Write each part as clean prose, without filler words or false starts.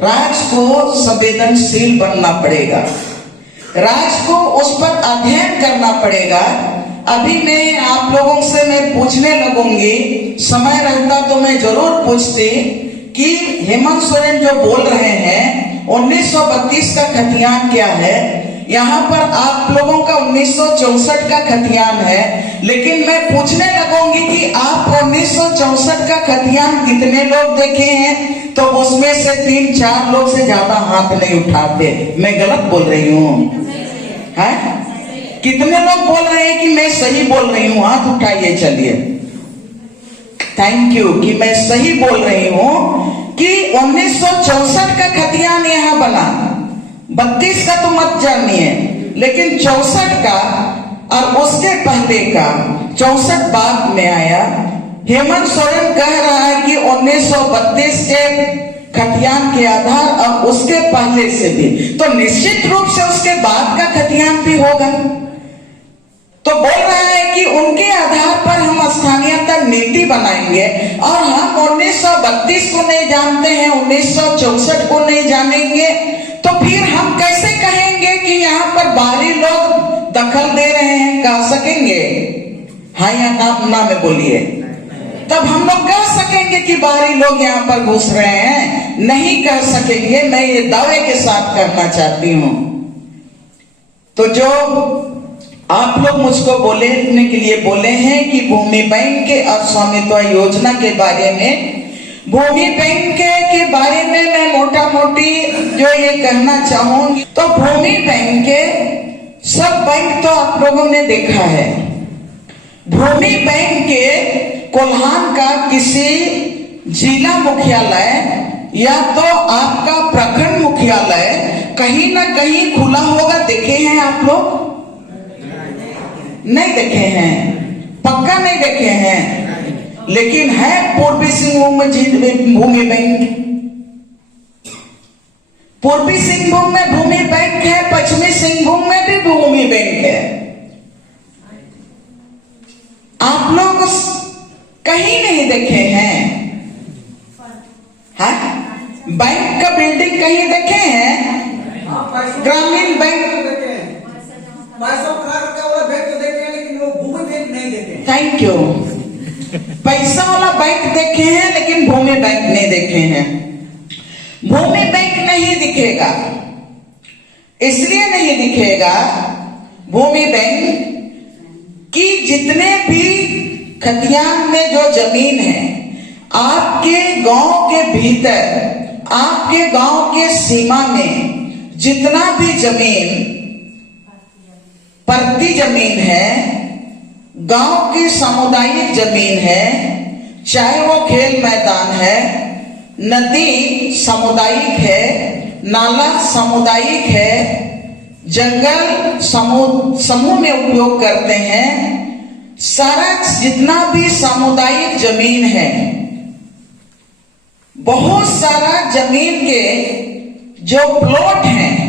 राज को संवेदनशील बनना पड़ेगा, राज को उस पर अध्ययन करना पड़ेगा। अभी मैं आप लोगों से मैं पूछने लगूंगी, समय रहता तो मैं जरूर पूछती कि हेमंत सोरेन जो बोल रहे हैं 1932 का खतियान क्या है। यहाँ पर आप लोगों का 1964 का खतियान है, लेकिन मैं पूछने लगूंगी कि आप 1964 का खतियान कितने लोग देखे हैं, तो उसमें से 3-4 लोग से ज्यादा हाथ नहीं उठाते। मैं गलत बोल रही हूँ? कितने लोग बोल रहे हैं कि मैं सही बोल रही हूँ? हाथ उठाइए। चलिए, थैंक यू कि मैं सही बोल रही हूँ कि 1964 का खतियान यहाँ बना। 32 का तो मत जानिए, लेकिन 64 का और उसके पहले का 64 बाद में आया। हेमंत सोरेन कह रहा है कि 1932 के खतियान के आधार और उसके पहले से भी, तो निश्चित रूप से उसके बाद का खतियान भी होगा। तो बोल रहा है कि उनके आधार पर हम स्थानीयता नीति बनाएंगे, और हम 1932 को नहीं जानते हैं, 1964 को नहीं जानेंगे, तो फिर हम कैसे कहेंगे कि यहाँ पर बाहरी लोग दखल दे रहे हैं? कह सकेंगे? हाँ या ना में बोलिए, तब हम लोग कह सकेंगे कि बाहरी लोग यहाँ पर घुस रहे हैं? नहीं कह सकेंगे। मैं ये दावे के साथ कहना चाहती हूँ। तो जो आप लोग मुझको बोलने के लिए बोले हैं कि भूमि बैंक के और स्वामित्व योजना के बारे में, भूमि बैंक के बारे में मैं मोटा मोटी जो ये कहना चाहूंगी, तो भूमि बैंक के सब बैंक तो आप लोगों ने देखा है। भूमि बैंक के कोल्हान का किसी जिला मुख्यालय या तो आपका प्रखंड मुख्यालय कहीं ना कहीं खुला होगा। देखे हैं आप लोग? नहीं देखे हैं? पक्का नहीं देखे हैं? लेकिन है पूर्वी सिंहभूम में भूमि बैंक, पूर्वी सिंहभूम में भूमि बैंक है, पश्चिमी सिंहभूम में भी भूमि बैंक है। आप लोग कहीं नहीं देखे हैं? हाँ, बैंक का बिल्डिंग कहीं देखे हैं? ग्रामीण बैंक थैंक यू, पैसा वाला बैंक देखे हैं, लेकिन भूमि बैंक नहीं देखे हैं। भूमि बैंक नहीं दिखेगा, इसलिए नहीं दिखेगा भूमि बैंक कि जितने भी खतियान में जो जमीन है, आपके गांव के भीतर, आपके गांव के सीमा में जितना भी जमीन, परती जमीन है, गांव की सामुदायिक जमीन है, चाहे वो खेल मैदान है, नदी सामुदायिक है, नाला सामुदायिक है, जंगल समूह में उपयोग करते हैं, सारा जितना भी सामुदायिक जमीन है, बहुत सारा जमीन के जो प्लॉट हैं,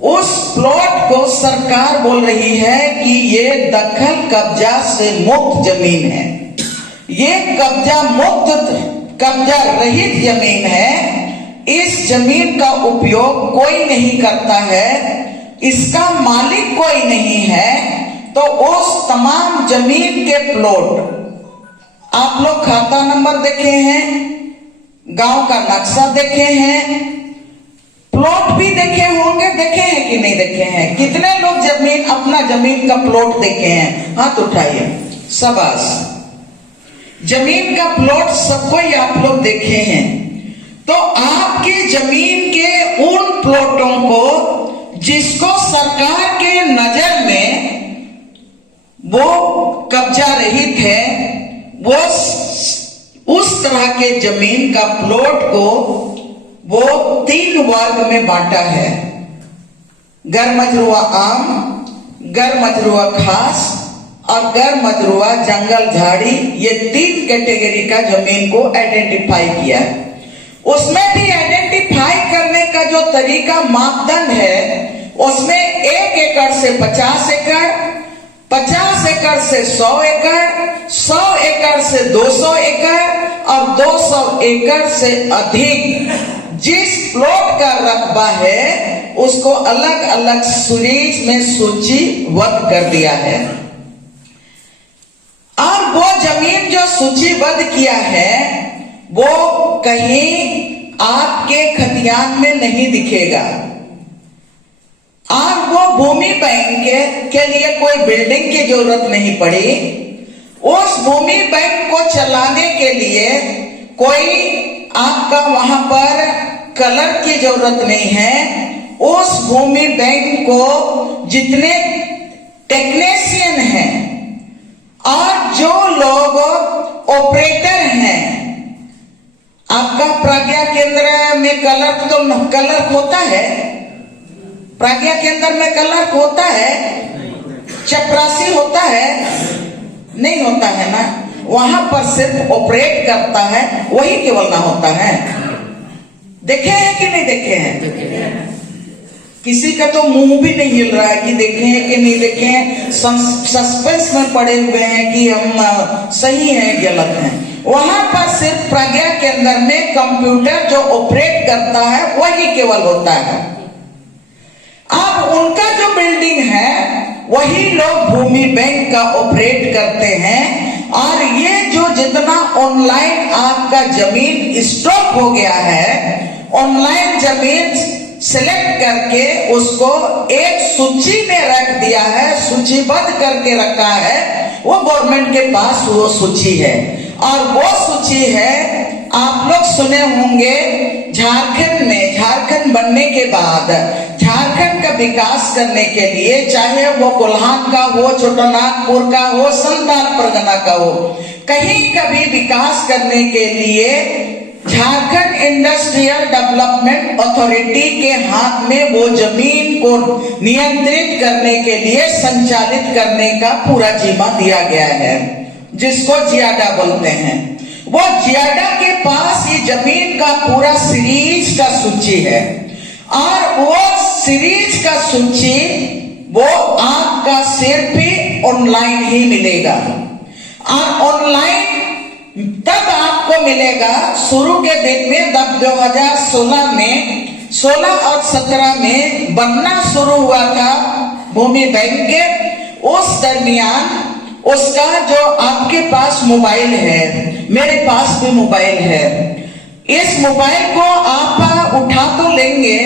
उस प्लॉट को सरकार बोल रही है कि ये दखल कब्जा से मुक्त जमीन है, ये कब्जा मुक्त, कब्जा रहित जमीन है। इस जमीन का उपयोग कोई नहीं करता है, इसका मालिक कोई नहीं है। तो उस तमाम जमीन के प्लॉट, आप लोग खाता नंबर देखे हैं, गांव का नक्शा देखे हैं, प्लॉट भी देखे होंगे। देखे हैं कि नहीं देखे हैं? कितने लोग जमीन, अपना जमीन का प्लॉट देखे हैं? हाथ उठाइए। शाबाश, जमीन का प्लॉट सबको ही आप लोग देखे हैं। तो आपकी जमीन के उन प्लॉटों को जिसको सरकार के नजर में वो कब्जा रहित है, वो उस तरह के जमीन का प्लॉट को वो 3 वर्ग में बांटा है। गर मजरुआ आम, गर मजरुआ खास और गर मजरुआ जंगल झाड़ी, ये 3 कैटेगरी का जमीन को आइडेंटिफाई किया। उसमें भी आइडेंटिफाई करने का जो तरीका, मापदंड है, उसमें 1 एकड़ से 50 एकड़, 50 एकड़ से 100 एकड़, 100 एकड़ से 200 एकड़ और 200 एकड़ से अधिक जिस प्लॉट का रकबा है उसको अलग अलग सीरीज में सूचीबद्ध कर दिया है। और वो जमीन जो सूचीबद्ध किया है वो कहीं आपके खतियान में नहीं दिखेगा। और वो भूमि बैंक के लिए कोई बिल्डिंग की जरूरत नहीं पड़ी। उस भूमि बैंक को चलाने के लिए कोई आपका वहां पर कलर की जरूरत नहीं है। उस भूमि बैंक को जितने टेक्नीशियन हैं और जो लोग ऑपरेटर हैं, आपका प्रज्ञा केंद्र में कलर होता है, प्रज्ञा केंद्र में कलर होता है, चपरासी होता है, नहीं होता है ना। वहां पर सिर्फ ऑपरेट करता है, वही केवल ना होता है। देखे हैं कि नहीं देखे हैं? किसी का तो मुंह भी नहीं हिल रहा है कि देखे हैं कि नहीं देखे हैं। सस्पेंस में पड़े हुए हैं कि हम सही हैं गलत हैं। वहां पर सिर्फ प्रज्ञा केंद्र में कंप्यूटर जो ऑपरेट करता है वही केवल होता है। अब उनका जो बिल्डिंग है वही लोग भूमि बैंक का ऑपरेट करते हैं। और ये जो जितना ऑनलाइन आपका जमीन स्टॉक हो गया है, ऑनलाइन जमीन सिलेक्ट करके उसको एक सूची में रख दिया है, सूचीबद्ध करके रखा है। वो गवर्नमेंट के पास वो सूची है। और वो सूची है, आप लोग सुने होंगे झारखंड में, झारखंड बनने के बाद झारखंड का विकास करने के लिए, चाहे वो कोल्हान का हो, छोटानागपुर का हो, संथाल परगना का हो, कहीं कभी विकास करने के लिए झारखंड इंडस्ट्रियल डेवलपमेंट अथॉरिटी के हाथ में वो जमीन को नियंत्रित करने के लिए, संचालित करने का पूरा जिम्मा दिया गया है, जिसको जियाडा बोलते हैं। वो जियाडा के पास ये जमीन का पूरा सीरीज का सूची है। और वो सीरीज का सूची वो आपका सिर्फ ही ऑनलाइन ही मिलेगा। और ऑनलाइन तब आपको मिलेगा शुरू के दिन में, तब 2016 में, 16 और 17 में बनना शुरू हुआ था भूमि बैंक के। उस दरमियान उसका जो आपके पास मोबाइल है, मेरे पास भी मोबाइल है, इस मोबाइल को आप उठा तो लेंगे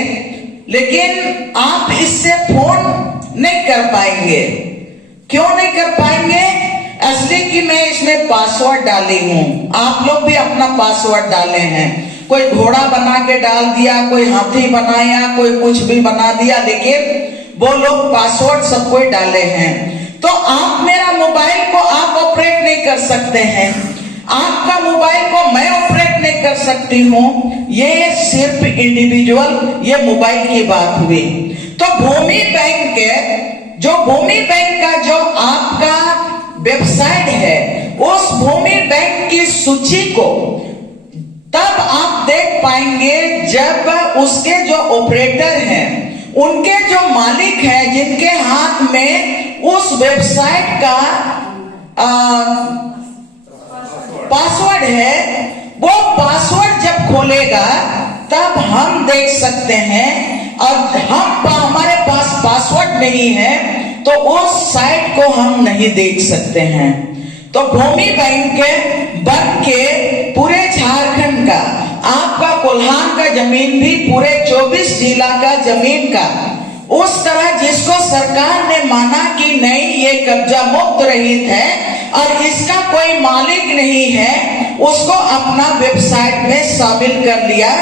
लेकिन आप इससे फोन नहीं कर पाएंगे। क्यों नहीं कर पाएंगे? इसलिए कि मैं इसमें पासवर्ड डाली हूं। आप लोग भी अपना पासवर्ड डाले हैं। कोई घोड़ा बना के डाल दिया, कोई हाथी बनाया, कोई कुछ भी बना दिया, लेकिन वो लोग पासवर्ड सब कोई डाले हैं। तो आप मेरा मोबाइल को आप ऑपरेट नहीं कर सकते हैं, आपका मोबाइल को मैं ऑपरेट नहीं कर सकती हूँ। ये सिर्फ इंडिविजुअल, ये मोबाइल की बात हुई। तो भूमि बैंक के जो भूमि बैंक का जो आपका वेबसाइट है, उस भूमि बैंक की सूची को तब आप देख पाएंगे जब उसके जो ऑपरेटर हैं, उनके जो मालिक हैं, जिनके हाथ में उस वेबसाइट का पासवर्ड है, वो पासवर्ड जब खोलेगा तब हम देख सकते हैं। और हमारे पास पासवर्ड नहीं है तो उस साइट को हम नहीं देख सकते हैं। तो भूमि बैंक के बन के पूरे झारखंड का, आपका कोल्हान का जमीन भी पूरे 24 जिला का जमीन का, उस तरह जिसको सरकार ने माना कि नहीं ये कब्जा मुक्त रहित है और इसका कोई मालिक नहीं है, उसको अपना वेबसाइट में शामिल कर लिया।